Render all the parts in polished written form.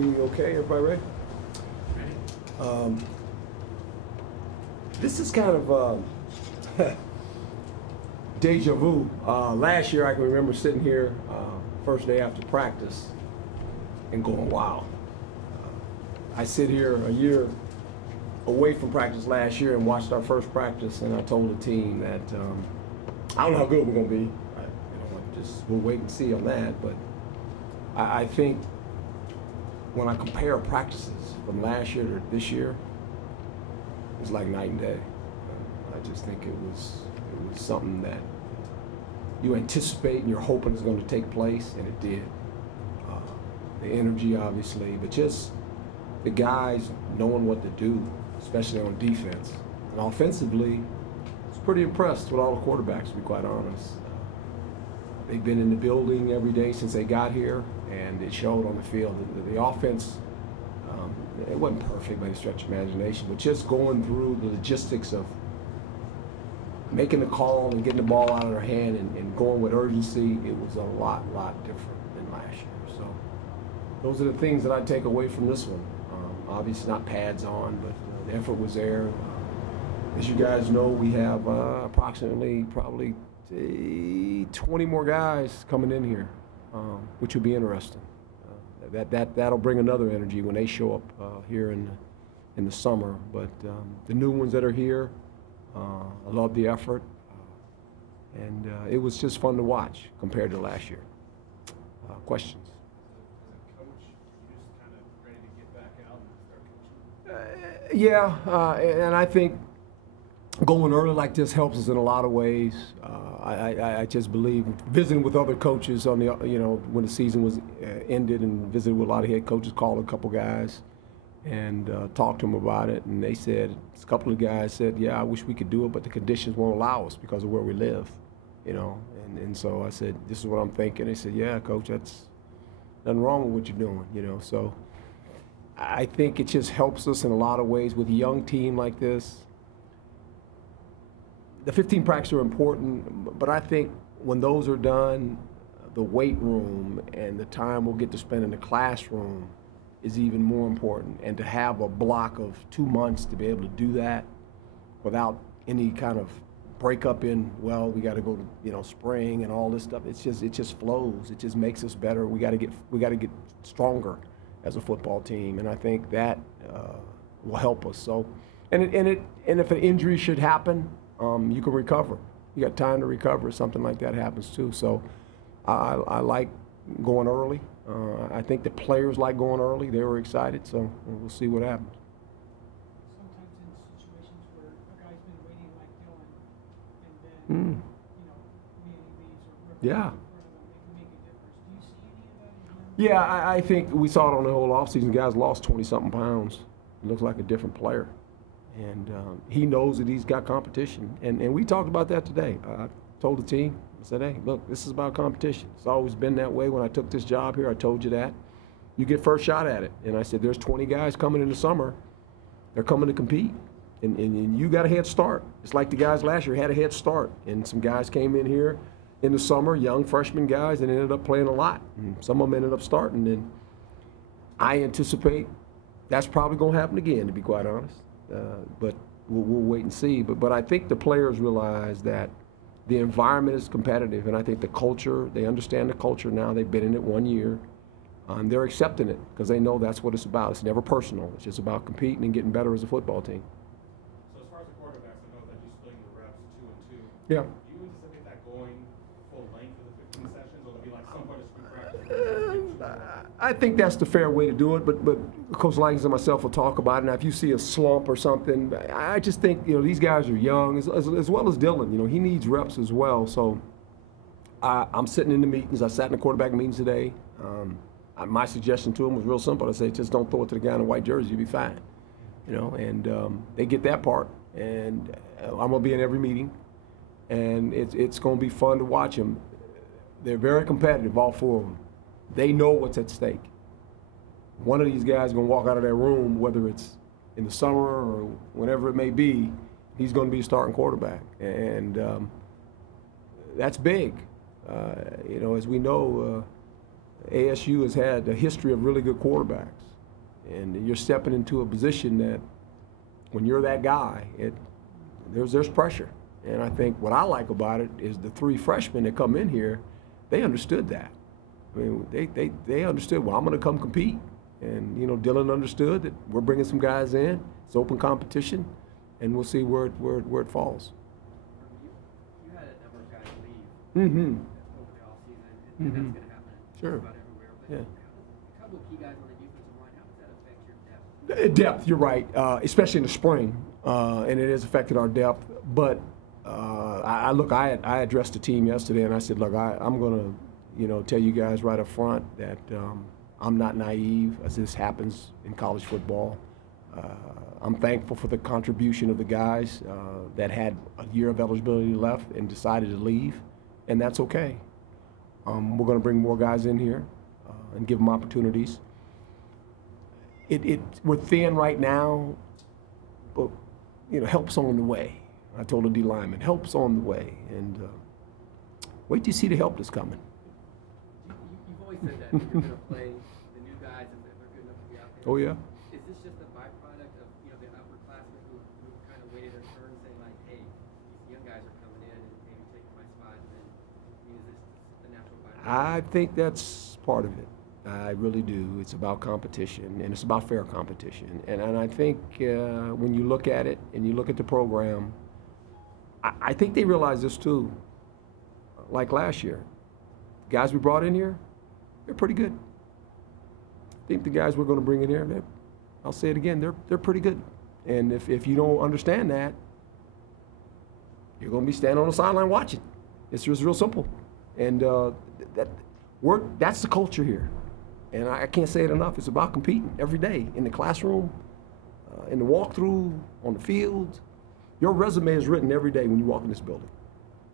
We okay? Everybody ready? This is kind of deja vu. Last year I can remember sitting here first day after practice and going, wow. I sit here a year away from practice last year and watched our first practice, and I told the team that I don't know how good we're going to be. We'll wait and see on that, but I think when I compare practices from last year to this year, it's like night and day. I just think it was something that you anticipate and you're hoping is going to take place, and it did. The energy, obviously, but just the guys knowing what to do, especially on defense. And offensively, I was pretty impressed with all the quarterbacks, to be quite honest. They've been in the building every day since they got here, and it showed on the field. The offense, it wasn't perfect by any stretch of imagination, but just going through the logistics of making the call and getting the ball out of their hand and going with urgency, it was a lot different than last year. So those are the things that I take away from this one. Obviously not pads on, but the effort was there. As you guys know, we have approximately probably 20 more guys coming in here, which will be interesting. That'll bring another energy when they show up here in the summer. But the new ones that are here, I love the effort, and it was just fun to watch compared to last year. Questions? As a coach, you just kind of ready to get back out and start coaching? Yeah, and I think going early like this helps us in a lot of ways. I just believe visiting with other coaches on the when the season was ended, and visited with a lot of head coaches, called a couple guys and talked to them about it, and they said, a couple of guys said, yeah, I wish we could do it, but the conditions won't allow us because of where we live, and so I said, this is what I'm thinking. They said, yeah, coach, that's nothing wrong with what you're doing, so I think it just helps us in a lot of ways with a young team like this. The 15 practices are important, but I think when those are done, the weight room and the time we'll get to spend in the classroom is even more important. And to have a block of 2 months to be able to do that without any kind of breakup in, well, we got to go to spring and all this stuff. It just flows. It just makes us better. We got to get stronger as a football team, and I think that will help us. So, and if an injury should happen, you can recover. You got time to recover if something like that happens too. So I like going early. I think the players like going early. They were excited, so we'll see what happens. Sometimes in situations where a guy's been waiting like Dylan, and then Manny leaves or yeah. in front of them, it can make a difference. Do you see any of that in him? Yeah, I think we saw it on the whole offseason. Guys lost 20-something pounds. It looks like a different player. And he knows that he's got competition. And we talked about that today. I told the team, I said, hey, look, this is about competition. It's always been that way. When I took this job here, I told you that. You get first shot at it. And I said, there's 20 guys coming in the summer. They're coming to compete. And you got a head start. It's like the guys last year had a head start. And some guys came in here in the summer, young freshman guys, and ended up playing a lot. And some of them ended up starting. And I anticipate that's probably going to happen again, to be quite honest. But we'll wait and see. But I think the players realize that the environment is competitive, and I think the culture, they understand the culture now. They've been in it 1 year. They're accepting it because they know that's what it's about. It's never personal. It's just about competing and getting better as a football team. So as far as the quarterbacks, I know that you split the reps 2 and 2. Yeah. Do you anticipate that going full length for the 15 sessions, or will it be like some part of spring practice? I think that's the fair way to do it, but Coach Likens and myself will talk about it. Now, if you see a slump or something, I just think, these guys are young, as well as Dylan. He needs reps as well. So I'm sitting in the meetings. I sat in the quarterback meetings today. My suggestion to him was real simple. I said, just don't throw it to the guy in the white jersey. You'll be fine. And they get that part. And I'm going to be in every meeting. And it's going to be fun to watch them. They're very competitive, all 4 of them. They know what's at stake. One of these guys is going to walk out of that room, whether it's in the summer or whenever it may be, he's going to be a starting quarterback. And that's big. As we know, ASU has had a history of really good quarterbacks. And you're stepping into a position that when you're that guy, there's pressure. And I think what I like about it is the 3 freshmen that come in here, they understood that. I mean, they understood, well, I'm going to come compete. And, you know, Dylan understood that we're bringing some guys in. It's open competition, and we'll see where it falls. You had a number of guys leave Mm-hmm. over the offseason, and that's going to happen Sure. just about everywhere. But Yeah. a couple of key guys on the defensive line, how does that affect your depth? Depth, you're right, especially in the spring, and it has affected our depth. But I addressed the team yesterday, and I said, look, I'm going to, you know, tell you guys right up front that I'm not naive, as this happens in college football. I'm thankful for the contribution of the guys that had a year of eligibility left and decided to leave, and that's okay. We're going to bring more guys in here and give them opportunities. We're thin right now, but, you know, help's on the way. I told the D lineman, help's on the way, and wait till you see the help that's coming. You've always said that you're going to play the new guys if they're good enough to be out there. Oh, yeah. Is this just a byproduct of, you know, the upperclassmen who kind of waited their turn, saying like, hey, these young guys are coming in and maybe taking my spot, and then is this a natural byproduct? I think that's part of it. I really do. It's about competition, and it's about fair competition. And I think when you look at it and you look at the program, I think they realize this too. Like last year, the guys we brought in here, they're pretty good. I think the guys we're going to bring in here, I'll say it again, they're pretty good. And if you don't understand that, you're going to be standing on the sideline watching. It's just real simple. And that's the culture here. And I can't say it enough. It's about competing every day in the classroom, in the walkthrough, on the field. Your resume is written every day when you walk in this building.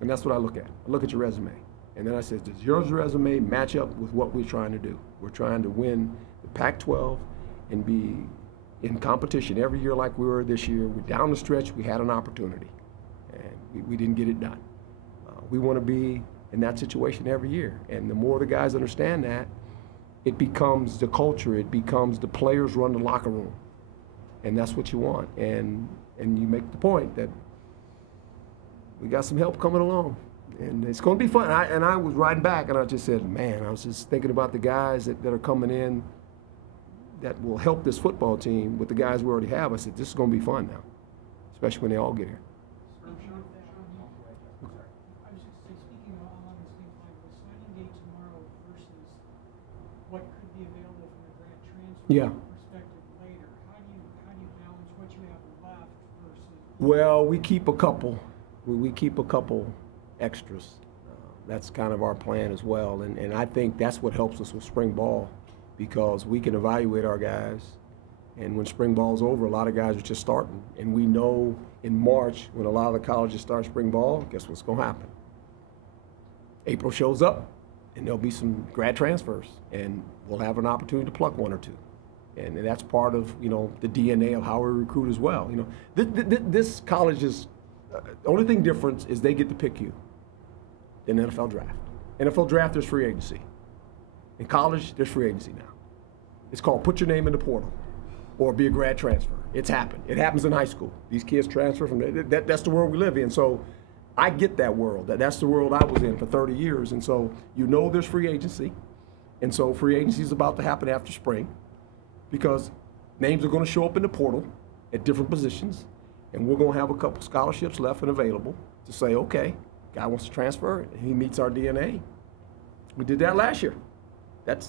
And that's what I look at. I look at your resume. And then I say, does your resume match up with what we're trying to do? We're trying to win the Pac-12 and be in competition every year like we were this year. We're down the stretch. We had an opportunity, and we didn't get it done. We want to be in that situation every year. And the more the guys understand that, it becomes the culture. It becomes the players run the locker room. And that's what you want. And you make the point that we got some help coming along. And it's going to be fun. I was riding back, and I just said, man, I was just thinking about the guys that are coming in that will help this football team with the guys we already have. I said, this is going to be fun now, especially when they all get here. I was just speaking along the same line, the signing day tomorrow versus what could be available from a grad transfer perspective later. How do you balance what you have left versus? Well, we keep a couple. We keep a couple extras. That's kind of our plan as well. And I think that's what helps us with spring ball, because we can evaluate our guys. And when spring ball's over, a lot of guys are just starting. And we know in March, when a lot of the colleges start spring ball, guess what's going to happen? April shows up, and there'll be some grad transfers, and we'll have an opportunity to pluck one or two. And that's part of, you know, the DNA of how we recruit as well. You know, this college is, the only thing different is they get to pick you in the NFL draft. NFL draft, there's free agency. In college, there's free agency now. It's called put your name in the portal or be a grad transfer. It's happened. It happens in high school. These kids transfer from there. That's the world we live in. So I get that world. That's the world I was in for 30 years. And so you know there's free agency. And so free agency is about to happen after spring, because names are going to show up in the portal at different positions. And we're going to have a couple scholarships left and available to say, okay, guy wants to transfer, and he meets our DNA. We did that last year. That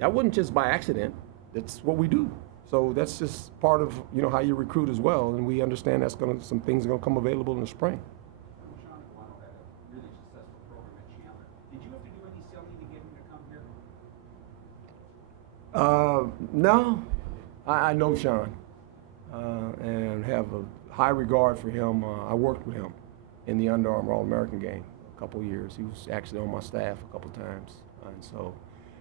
wasn't just by accident. That's what we do. So that's just part of, you know, how you recruit as well. And we understand some things are going to come available in the spring. Sean Delano had a really successful program at Chandler. Did you have to do any selling to get him to come here? No, I know Sean and have a high regard for him. I worked with him in the Under Armour All-American game a couple of years. He was actually on my staff a couple of times, and so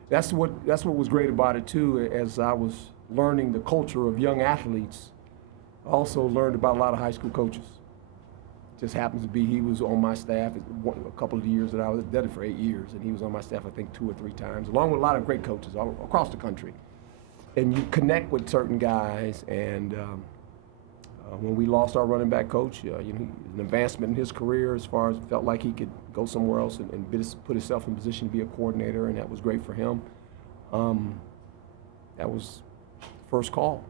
that's what was great about it too. As I was learning the culture of young athletes, I also learned about a lot of high school coaches. Just happens to be he was on my staff a couple of years that I was there for 8 years, and he was on my staff I think 2 or 3 times, along with a lot of great coaches all across the country. and you connect with certain guys. And when we lost our running back coach, you know, an advancement in his career as far as felt like he could go somewhere else and put himself in position to be a coordinator, and that was great for him. That was the first call.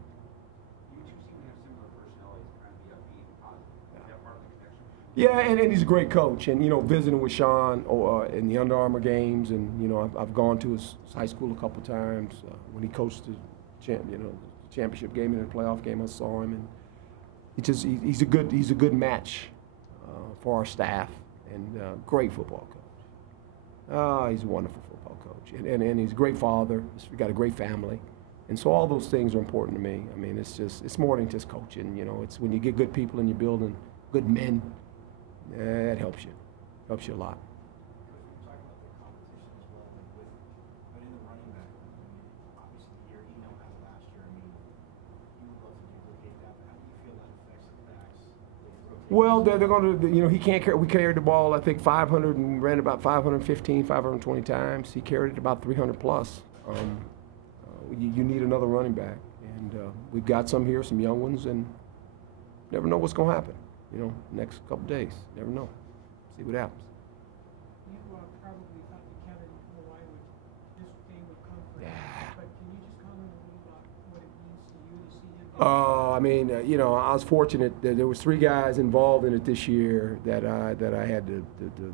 You two seem to have similar personalities, kind of be upbeat and positive. Is that part of the connection? Yeah, and he's a great coach. And, you know, visiting with Sean in the Under Armour games, and, you know, I've gone to his high school a couple times. When he coached the championship game and the playoff game, I saw him, and he's a good match for our staff, and great football coach. He's a wonderful football coach, and he's a great father. He's got a great family. And so all those things are important to me. I mean, it's more than just coaching, you know. It's when you get good people in your building, good men, that helps you a lot. We're talking about the competition as well, like but in the running back, I mean, obviously the year Eno had last year, I mean, you would love to duplicate that, but how do you feel that affects the backs? Well, they're going to, you know, he can't carry. We carried the ball, I think, 500 and ran about 515, 520 times. He carried it about 300 plus. You need another running back, and we've got some here, some young ones, and never know what's going to happen. You know, next couple days, never know. See what happens. You probably thought that Kevin Hawaii this day would come for him, but can you just comment a little about what it means to you to see him? I mean, you know, I was fortunate that there was 3 guys involved in it this year that I had the